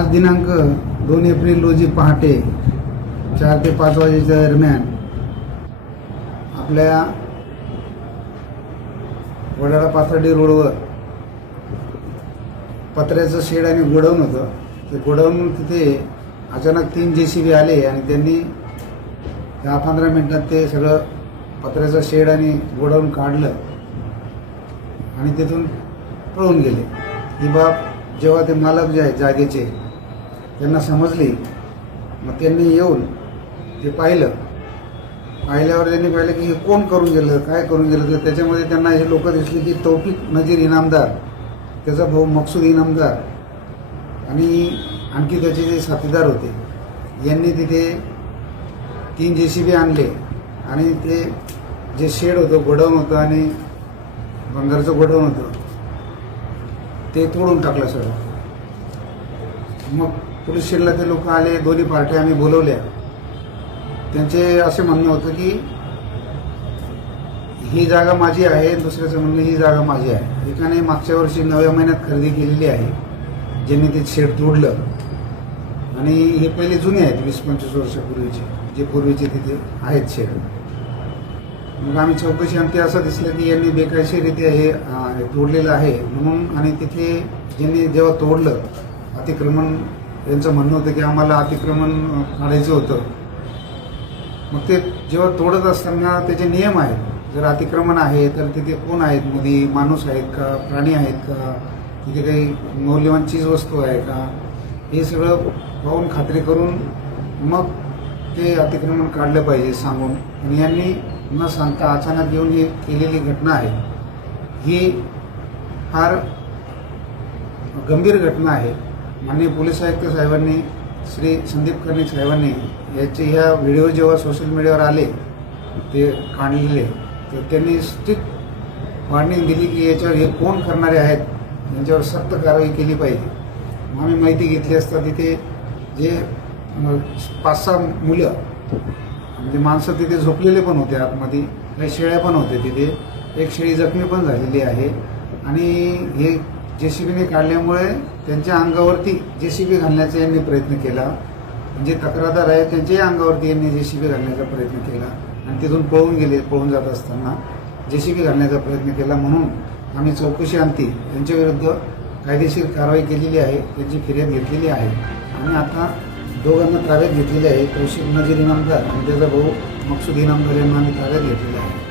आज दिनांक 2 एप्रिल रोजी पहाटे 4 ते 5 वाजेच्या दरम्यान आपल्या वडाळा पाथर्डी रोडवर पत्र्याचं शेड आणि गोडाऊन होतं. ते गोडाऊन तिथे अचानक 3 JCB आले आणि त्यांनी 10-15 मिनिटात ते सगळं पत्र्याचं शेड आणि गोडाऊन काढलं आणि तिथून पळून गेले. ही बाब जेव्हा ते मालक जे आहेत जागेचे त्यांना समजली, मग त्यांनी येऊन ते पाहिल्यावर त्यांनी पाहिलं की हे कोण करून गेलं, काय करून गेलं. तर त्याच्यामध्ये त्यांना हे लोक दिसले की तौफिक नजीर इनामदार, त्याचा भाऊ मकसूद इनामदार आणि आणखी त्याचे जे साथीदार होते, यांनी तिथे 3 JCB आणले आणि ते जे शेड होतं, गोडाऊन होतं आणि बंगारचं गोडाऊन होतं ते तोडून टाकलं सगळं. मग पोलीस स्टेशनला ते लोक आले, दोन्ही पार्ट्या आम्ही बोलवल्या. त्यांचे असे म्हणणं होतं की ही जागा माझी आहे, दुसऱ्याचं म्हणणं ही जागा माझी आहे. एकाने मागच्या वर्षी 9व्या महिन्यात खरेदी केलेली आहे, ज्यांनी ते शेड तोडलं आणि हे पहिले जुने आहेत 20-25 वर्षापूर्वीचे, जे पूर्वीचे तिथे आहेत शेड. मग आम्ही चौकशी अंती असं दिसलं की यांनी बेकायदेशीररित्या हे तोडलेलं आहे म्हणून. आणि तिथे ज्यांनी जेव्हा तोडलं, अतिक्रमण, यांचं म्हणणं होतं की आम्हाला अतिक्रमण काढायचं होतं. मग ते जेव्हा तोडत असताना त्याचे नियम आहेत. जर अतिक्रमण आहे तर तिथे कोण आहेत, मध्ये माणूस आहेत का, प्राणी आहेत का, तिथे काही मौल्यवान चीजवस्तू आहे का, हे सगळं पाहून खात्री करून मग ते अतिक्रमण काढलं पाहिजे सांगून. आणि यांनी न सांगता अचानक येऊन ही केलेली घटना आहे, ही फार गंभीर घटना आहे. माननीय पोलीस आयुक्त साहेबांनी, श्री संदीप कर्णिक साहेबांनी याचे ह्या व्हिडिओ जेव्हा सोशल मीडियावर आले, ते काढलेले, तर त्यांनी स्ट्रिक्ट वॉर्निंग दिली की याच्यावर हे कोण करणारे आहेत, यांच्यावर सक्त कारवाई केली पाहिजे. मग आम्ही माहिती घेतली असता तिथे जे 5-6 मुलं म्हणजे माणसं तिथे झोपलेले पण होते, आतमध्ये काही शेळ्या पण होते तिथे. एक शेळी जखमी पण झालेली आहे. आणि हे JCBने काढल्यामुळे त्यांच्या अंगावरती JCB घालण्याचा यांनी प्रयत्न केला. जे तक्रारदार आहेत त्यांच्याही अंगावरती यांनी JCB घालण्याचा प्रयत्न केला आणि तिथून पळून गेले. पळून जात असताना JCB घालण्याचा प्रयत्न केला. म्हणून आम्ही चौकशी अंती त्यांच्याविरुद्ध कायदेशीर कारवाई केलेली आहे, त्यांची फिर्याद घेतलेली आहे. आणि आता दोघांना ताब्यात घेतलेले आहे. तौफिक नजीर इनामदार आणि त्याचा भाऊ मकसूद इनामदार यांना आम्ही ताब्यात घेतलेला आहे.